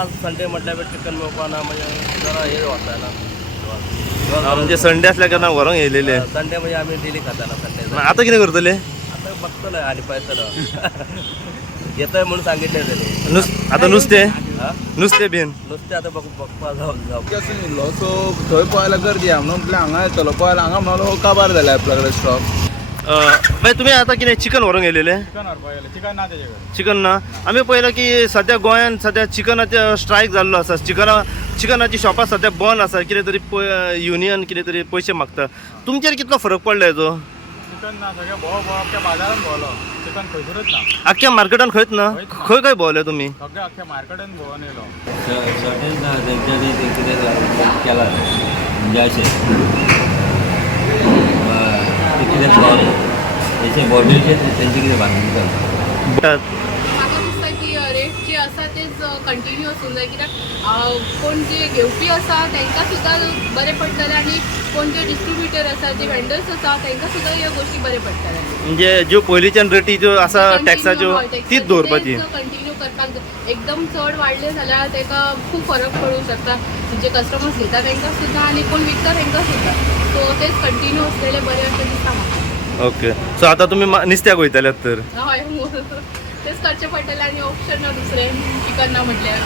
आज संडे म्हटल्यावर चिकन मेवपाना म्हणजे जरा हे वाटतं ना. म्हणजे संडे असल्या कारण व्हरोंक येयलेले. संडे म्हणजे आम्ही डेली खाता ना संडे. आता कितें करतले? आता बघतो ना आणि पाहतो येतोय म्हणून सांगितले त्याने. आता नुस्तें हा नुस्तें बीन नुसते आता बघपा जाऊ असं निघलो सो थंय पळयला गर्दी आहा म्हणून हांगा येतलो पळयला हांगा म्हणलो काबार जाल्यार आपल्या कडेन स्टॉक. मागीर तुमी आतां कितें चिकन व्हरोंक येयलेले? चिकन व्हरपा गेले चिकन ना तेजे कडेन. चिकन ना. आमी पळयलां की सद्या गोंयान सद्या चिकनाचे स्ट्रायक जाल्लो आसा. चिकनाची शॉपां सद्या बंद आसा. कितें तरी युनियन कितें तरी पयशे मागता. तुमचेर कितलो फरक पडला हेजो? चिकन ना सगळे भोव अख्ख्या बाजारान भोंवलो. चिकन खंयसरूच ना. आख्ख्या मार्केटान खंयच ना. खंय खंय भोंवले तुमी? सगळे अख्ख्या मार्केटान भोंवन येयलो. शॉर्टेज ना तेंच्यांनी ते कितें केलां म्हणजे अशें कितें तेचे बॉर्डरीचे तेंचे कितें बांदून ब- म्हाका दिसता की रेट जे आसा तेच कंटिन्यू आसूंक जाय कित्याक कोण जे घेवपी आसा तांकां सुद्दां बरें पडटलें आनी कोण जे डिस्ट्रिब्युटर आसा जे वेंडर्स आसा तांकां सुद्दां ह्यो गोश्टी बरें पडटले. म्हणजे ज्यो पयलींच्यान रेटी ज्यो आसा टॅक्साच्यो तीच दवरपाची. कंटिन्यू करपाक जाय. एकदम चड वाडले जाल्यार ताका खूब फरक पडूंक शकता. जे कस्टमर्स घेता तांकां सुद्दां आनी कोण विकता तांकां सुद्दां. सो तेच कंटिन्यू आसलेले बरें अशें दिसता म्हाका. ओके. सो आतां तुमी नुस्त्याक वयतल्यात तर? हय तेच करचें पडटलें आनी ऑप्शन ना दुसरें चिकन ना म्हटल्यार.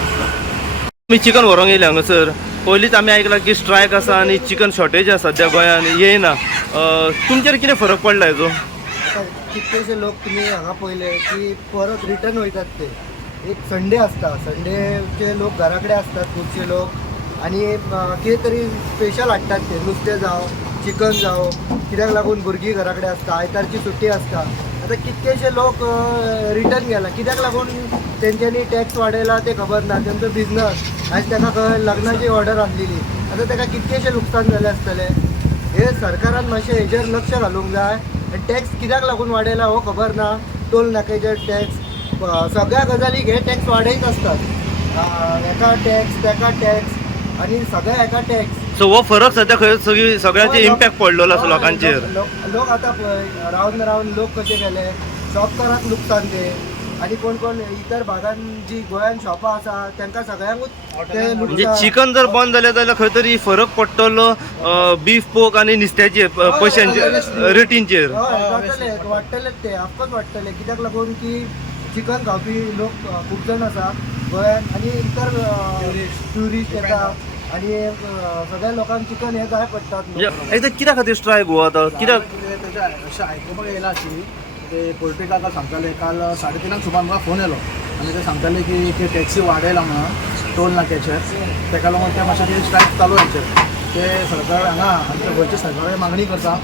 तुमी चिकन व्हरोंक येयले हांगासर. पयलींच आमी आयकलां की स्ट्रायक आसा आनी चिकन शॉर्टेज आसा सद्या गोंयान येयना. तुमचेर कितें फरक पडला हेजो? आता कितलेशे लोक तुम्ही हांगा पळयले की परत रिटर्न वयतात ते. एक संडे आसता. संडेचे लोक घरा कडेन असतात खुबशे लोक आनी कितें तरी स्पेशल हाडटात ते. नुस्तें जावं चिकन जावं कित्याक लागून भुरगीं घरा कडेन आसता आयतारची सुटी आसता. आतां कितकेशे लोक रिटर्न गेला कित्याक लागून तेंच्यांनी टॅक्स वाडयला ते खबर ना. तेंचो बिझनस आयज ताका लग्नाची ऑर्डर आसलेली आतां ताका कितकेशे लुकसाण जाले आसतले. हे सरकारान मातशें हेजेर लक्ष घालूंक जाय. टॅक्स कित्याक लागून वाडयला हो खबर ना. टोल नाक्याचेर टॅक्स सगळ्या गजालीक हे टॅक्स वाडयत असतात. हेका टॅक्स तेका टॅक्स आनी सगळ्या हेका टॅक्स. सो हो फरक सद्या खंय सगळ्यांचे इम्पॅक्ट पडलेलो आसा लोकांचेर. लोक आतां पळय रावन लोक कशे गेले. शॉपकारांक लुकसाण ते आनी कोण कोण इतर भागान जी गोंयान शॉपां आसा तांकां सगळ्यांकूच ते म्हणजे लुकसाण. चिकन जर बंद जालें जाल्यार खंय तरी फरक पडटलो बीफ पोक आनी नुस्त्याचे पयशांचेर रेटींचेर. वाडटलेच ते ऑफकोर्स वाडटले कित्याक लागून की चिकन खावपी लोक खूब जाण आसा गोंयान आनी इतर ट्युरिस्ट येता आनी सगळ्या लोकांक चिकन हे जाय पडटात. एकदां कित्या खातीर स्ट्रायक हो आतां कित्याक? अशें आयकुपाक येयलां की ते पोल्ट्री काका सांगताले काल 3:30 सुमार म्हाका फोन येयलो आनी ते सांगताले की ते टॅक्सी वाडयला म्हणून टोल नाक्याचेर ताका लागून ते मातशें ते स्ट्रायक चालू हेचेर. ते सरकार हांगा आमच्या गोंयच्या सरकारान मागणी करता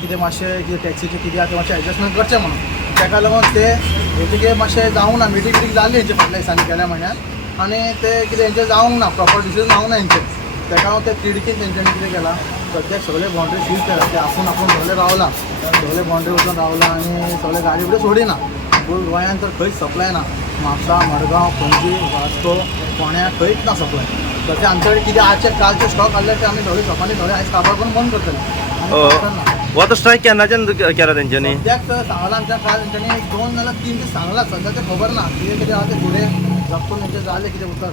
की ते मातशें कितें टॅक्सीचें कितें आसा तें मातशें एडजस्टमेंट करचें म्हणून. ताका लागून ते हेचे मातशें जावंक ना. मिटींग जाल्ली हेंचे फाटल्या दिसांनी गेल्या म्हयन्यात आनी ते कितें हेंचें जावंक ना. प्रॉपर डिसिजन जावंक ना हेंचें. ताका लागून ते तिडकीन तेंच्यांनी कितें केलां सद्याक सगळे बाउंड्री सील केला. ते आपूण सगळे रावला सगळे बाउंड्री वचून रावला आनी सगळे गाडी बिडी सोडिना. पूण गोंयांत तर खंयच सप्लाय ना. म्हापसा मडगांव पणजी वास्को फोण्या खंयच ना सप्लाय. तर ते आमचे कडेन कितें आजचे कालचे स्टॉक आसले ते आमी सगळे शॉपांनी सगळे आयज काबार करून बंद करतले. हो आतां स्ट्रायक केन्नाच्यान केला तेंच्यांनी? सद्याक सांगलां आमच्या काल तेंच्यांनी 2 नाल्यार 3 दीस सांगलां. सद्या ते खबर ना कितें कितें आहा ते फुडें रक्कम तेंचे जाले कितें उतर.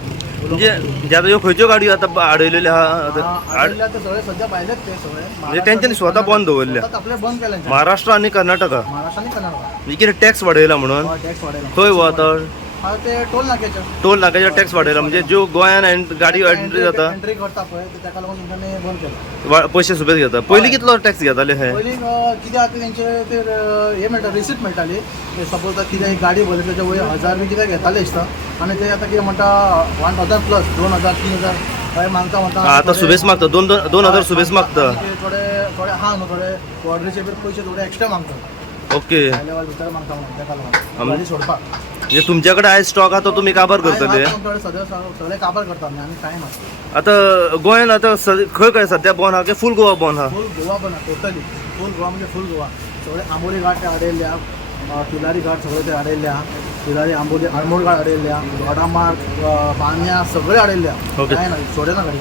म्हणजे आतां ह्यो खंयच्यो गाडयो आतां आडयलेल्यो आहा? आडयल्या ते सगळे सद्या भायलेच ते सगळे. म्हणजे तेंच्यांनी स्वता बंद दवरल्या. आपले बंद केले महाराष्ट्र आनी कर्नाटका. महाराष्ट्र आनी कर्नाटका. म्हणजे कितें टॅक्स वाडयला म्हणून? टॅक्स वाडयला. खंय हो आतां? ते टोल नाक्याचेर टोल नाक्याचेर टॅक्स वाडयला. म्हणजे ज्यो गोंयान गाडी एंट्री जाता एंट्री करता पळय ताका लागून तेंच्यांनी बंद केला. पयशे सुबेज घेता. पयलीं कितलो टॅक्स घेताले हे? पयलीं कितें आतां तेंचे ते हे मेळटा रिसीट मेळटाली. सपोज कितें एक गाडी भरली तेच्या वयर 1000 बी कितें घेताले दिसता आनी ते आतां कितें म्हणटा 1000 प्लस 2000 3000 हय मागता म्हणटा. आतां सुबेज मागता 2,000 सुबेज मागता. थोडे थोडे आहा न्हू थोडे बॉर्डरीचे बी पयशे थोडे एक्स्ट्रा मागता. ओके. हाय लेवल भितर मागता म्हणून ताका लागून गाडी सोडपाक. म्हणजे तुमच्या कडेन आयज स्टॉक आहा तो तुमी काबार करतले? सगळे काबार करता आमी कांय ना. आतां गोंयान आतां खंय खंय सद्या बंद आहा की फूल गोवा बंद आहा? फूल गोवा बना टोटली. फूल गोवा म्हणजे फूल गोवा. सगळे आंबोली घाट ते आडयल्ल्या. तिलारी घाट सगळे ते आडयल्ल्या. तिलारी आंबोली आळमोड घाट आडयल्ल्या. दोडामार्ग बांद्या सगळे आडयल्ल्या. ओके. काय ना सोडे ना गाडी.